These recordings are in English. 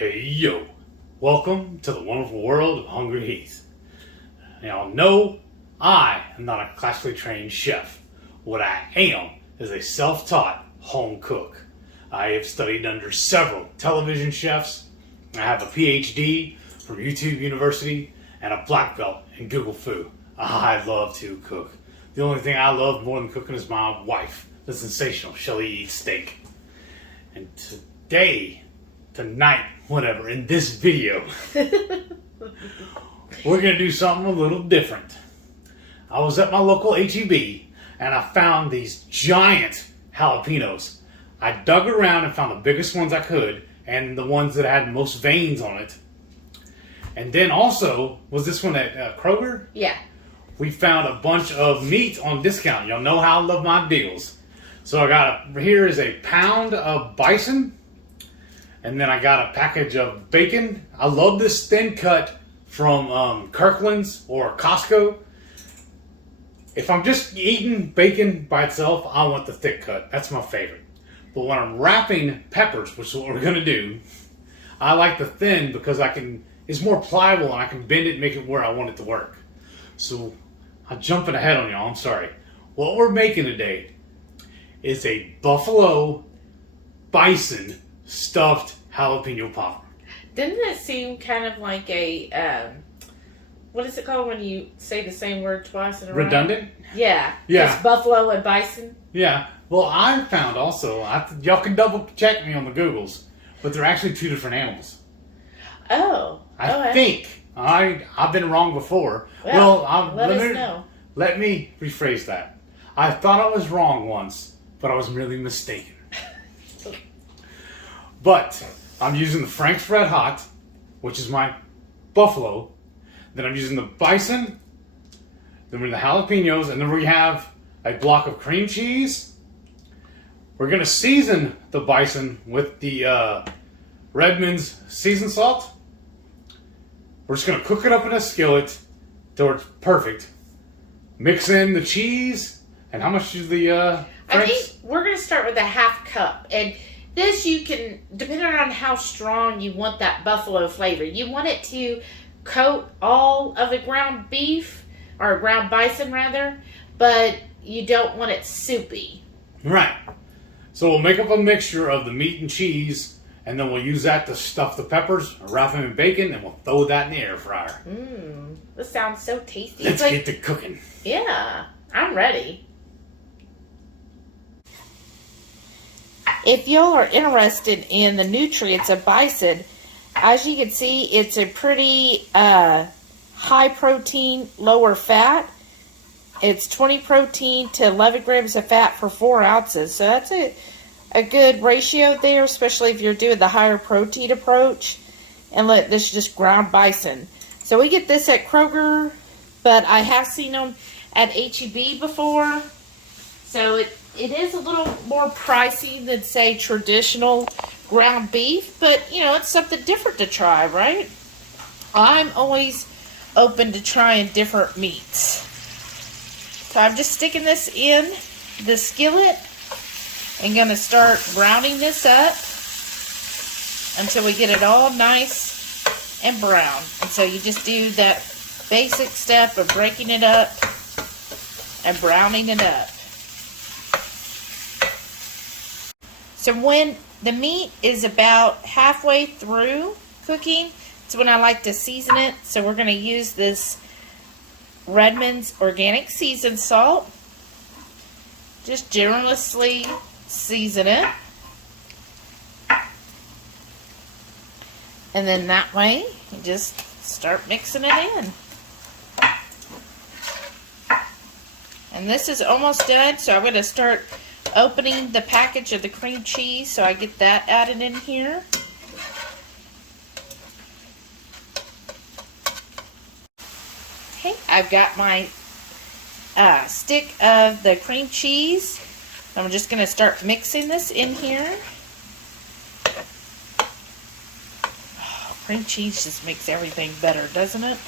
Hey yo, welcome to the wonderful world of HungryHeath. Now, no, I am not a classically trained chef. What I am is a self-taught home cook. I have studied under several television chefs. I have a PhD from YouTube University and a black belt in Google Fu. I love to cook. The only thing I love more than cooking is my wife, the sensational Shelly eats steak. And tonight, whatever, in this video, we're going to do something a little different. I was at my local HEB and I found these giant jalapenos. I dug around and found the biggest ones I could and the ones that had most veins on it. And then also, was this one at Kroger? Yeah. We found a bunch of meat on discount. Y'all know how I love my deals. So I got here is a pound of bison. And then I got a package of bacon. I love this thin cut from Kirkland's or Costco. If I'm just eating bacon by itself, I want the thick cut. That's my favorite. But when I'm wrapping peppers, which is what we're going to do, I like the thin because it's more pliable and I can bend it and make it where I want it to work. So I'm jumping ahead on y'all. I'm sorry. What we're making today is a buffalo bison stuffed jalapeno popper. Didn't that seem kind of like a, what is it called when you say the same word twice in a row? Redundant? Yeah. Yeah. It's buffalo and bison. Yeah. Well, I found also, y'all can double check me on the Googles, but they're actually two different animals. Oh. I think. I've been wrong before. Well, let us know. Let me rephrase that. I thought I was wrong once, but I was merely mistaken. But I'm using the Frank's Red Hot, which is my buffalo. Then I'm using the bison. Then we're the jalapenos, and then we have a block of cream cheese. We're gonna season the bison with the Redmond's seasoned salt. We're just gonna cook it up in a skillet till it's perfect. Mix in the cheese, and how much is the Frank's? I think we're gonna start with a half cup, and this you can, depending on how strong you want that buffalo flavor. You want it to coat all of the ground beef, or ground bison rather, but you don't want it soupy. Right. So we'll make up a mixture of the meat and cheese, and then we'll use that to stuff the peppers, wrap them in bacon, and we'll throw that in the air fryer. This sounds so tasty. Let's get to cooking. Yeah, I'm ready. If y'all are interested in the nutrients of bison, as you can see, it's a pretty high protein, lower fat. It's 20 protein to 11 grams of fat for 4 ounces. So that's a good ratio there, especially if you're doing the higher protein approach. And this is just ground bison. So we get this at Kroger, but I have seen them at HEB before. So it is a little more pricey than, say, traditional ground beef, but, you know, it's something different to try, right? I'm always open to trying different meats. So I'm just sticking this in the skillet and going to start browning this up until we get it all nice and brown. And so you just do that basic step of breaking it up and browning it up. So when the meat is about halfway through cooking, it's when I like to season it. So we're going to use this Redmond's organic seasoned salt. Just generously season it. And then that way, you just start mixing it in. And this is almost done, so I'm going to start opening the package of the cream cheese so I get that added in here. Okay, I've got my stick of the cream cheese. I'm just going to start mixing this in here. Oh, cream cheese just makes everything better, doesn't it?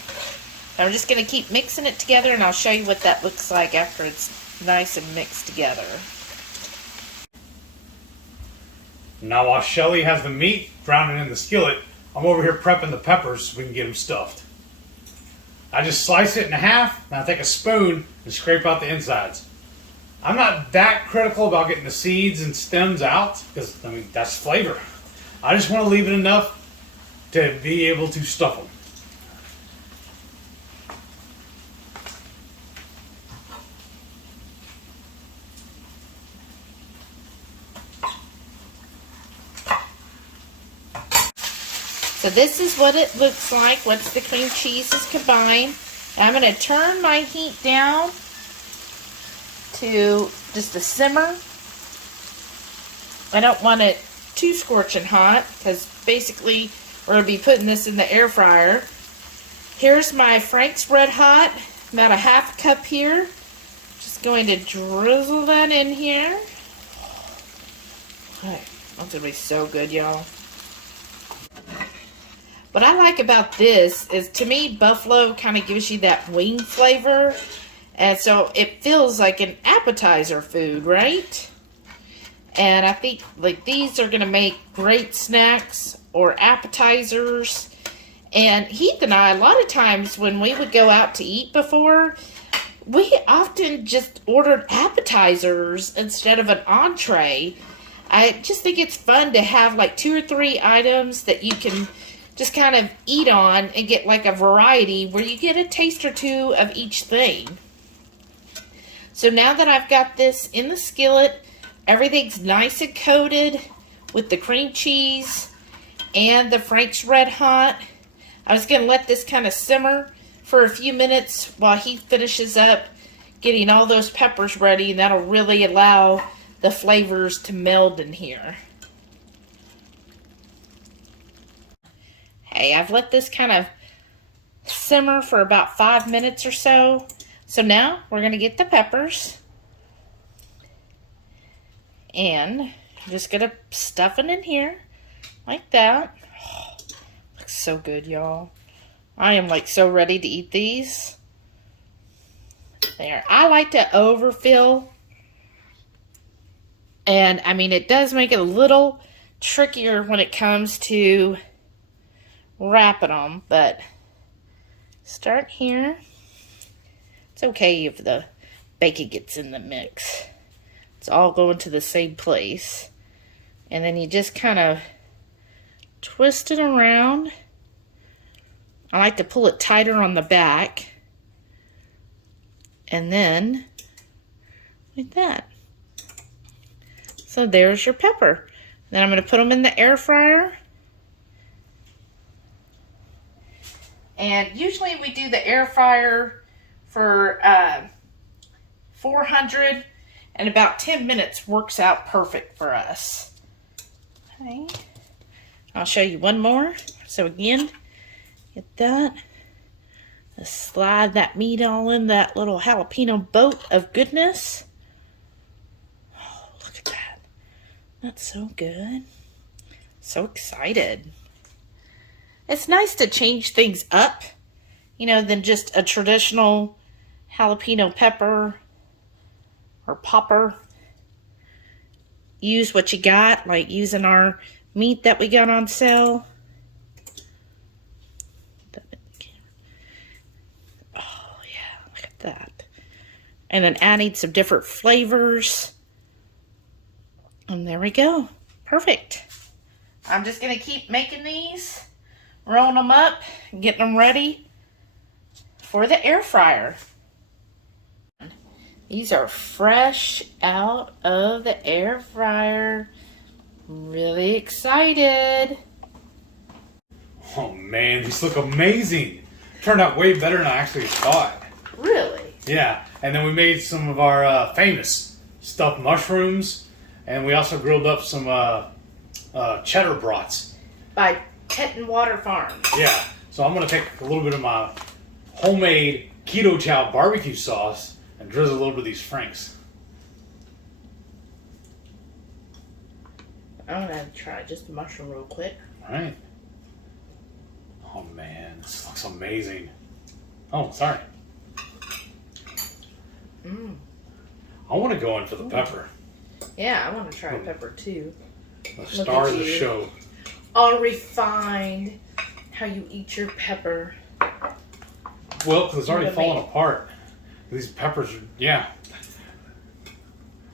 I'm just going to keep mixing it together, and I'll show you what that looks like after it's nice and mixed together. Now while Shelly has the meat browning in the skillet, I'm over here prepping the peppers so we can get them stuffed. I just slice it in half, and I take a spoon and scrape out the insides. I'm not that critical about getting the seeds and stems out, because, I mean, that's flavor. I just want to leave it enough to be able to stuff them. So this is what it looks like once the cream cheese is combined. I'm going to turn my heat down to just a simmer. I don't want it too scorching hot because basically we're going to be putting this in the air fryer. Here's my Frank's Red Hot, about a half cup here. Just going to drizzle that in here. Okay, that's going to be so good, y'all. What I like about this is, to me, buffalo kind of gives you that wing flavor. And so it feels like an appetizer food, right? And I think like these are going to make great snacks or appetizers. And Heath and I, a lot of times when we would go out to eat before, we often just ordered appetizers instead of an entree. I just think it's fun to have like 2 or 3 items that you can just kind of eat on and get like a variety where you get a taste or 2 of each thing. So now that I've got this in the skillet, everything's nice and coated with the cream cheese and the Frank's Red Hot. I was going to let this kind of simmer for a few minutes while he finishes up getting all those peppers ready, and that'll really allow the flavors to meld in here. Hey, I've let this kind of simmer for about 5 minutes or so. So now we're going to get the peppers. And I'm just going to stuff it in here like that. Oh, looks so good, y'all. I am like so ready to eat these. There. I like to overfill. And I mean, it does make it a little trickier when it comes to wrapping them, but start here. It's okay if the bacon gets in the mix. It's all going to the same place. And then you just kind of twist it around. I like to pull it tighter on the back. And then, like that. So there's your pepper. Then I'm going to put them in the air fryer. And usually we do the air fryer for 400, and about 10 minutes works out perfect for us. Okay. I'll show you one more. So again, get that. Just slide that meat all in that little jalapeno boat of goodness. Oh, look at that. That's so good. So excited. It's nice to change things up, you know, than just a traditional jalapeno pepper or popper. Use what you got, like using our meat that we got on sale. Oh, yeah, look at that. And then adding some different flavors. And there we go. Perfect. I'm just going to keep making these, rolling them up, and getting them ready for the air fryer. These are fresh out of the air fryer. Really excited. Oh man, these look amazing. Turned out way better than I actually thought. Really? Yeah, and then we made some of our famous stuffed mushrooms, and we also grilled up some cheddar brats. By Pet and Water Farms. Yeah, so I'm going to take a little bit of my homemade keto chow barbecue sauce and drizzle a little bit of these Franks. I'm going to try just the mushroom real quick. All right. Oh man, this looks amazing. Oh, sorry. I want to go in for the pepper. Yeah, I want to try pepper too. The star of the show. all refined. How you eat your pepper. Well, because it's already Yummy. falling apart. These peppers are, yeah.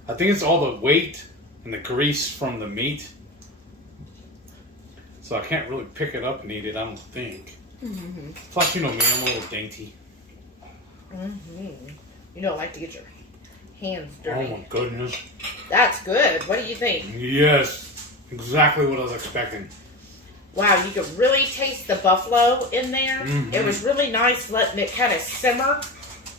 I think it's all the weight and the grease from the meat. So I can't really pick it up and eat it, I don't think. Mm-hmm. Plus, you know me, I'm a little dainty. Mm-hmm. You don't like to get your hands dirty. Oh my goodness. That's good. What do you think? Yes, exactly what I was expecting. Wow, you could really taste the buffalo in there. Mm-hmm. It was really nice letting it kind of simmer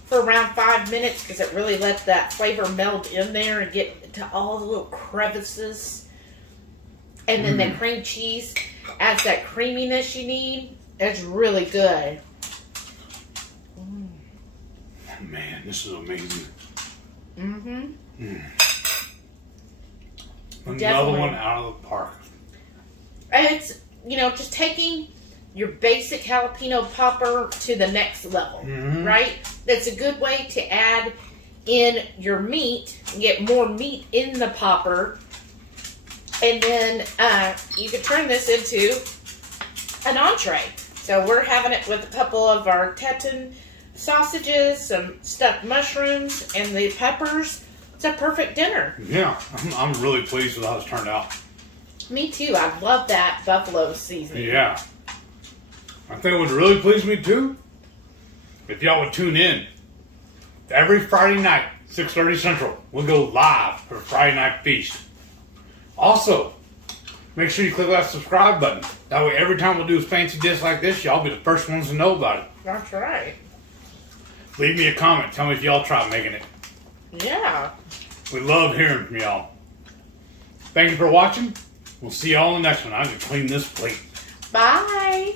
for around 5 minutes because it really let that flavor meld in there and get to all the little crevices. And then the cream cheese adds that creaminess you need. It's really good. Oh, man, this is amazing. Mm-hmm. Another Definitely. one out of the park. It's, just taking your basic jalapeno popper to the next level, right? That's a good way to add in your meat, get more meat in the popper, and then you can turn this into an entree. So we're having it with a couple of our Teton sausages, some stuffed mushrooms, and the peppers. It's a perfect dinner. Yeah, I'm really pleased with how it's turned out. Me too. I love that buffalo seasoning. Yeah. I think it would really please me too if y'all would tune in. Every Friday night, 6:30 Central, we'll go live for Friday Night Feast. Also, make sure you click that subscribe button. That way every time we'll do a fancy dish like this, y'all be the first ones to know about it. That's right. Leave me a comment. Tell me if y'all try making it. Yeah. We love hearing from y'all. Thank you for watching. We'll see y'all in the next one. I'm going to clean this plate. Bye.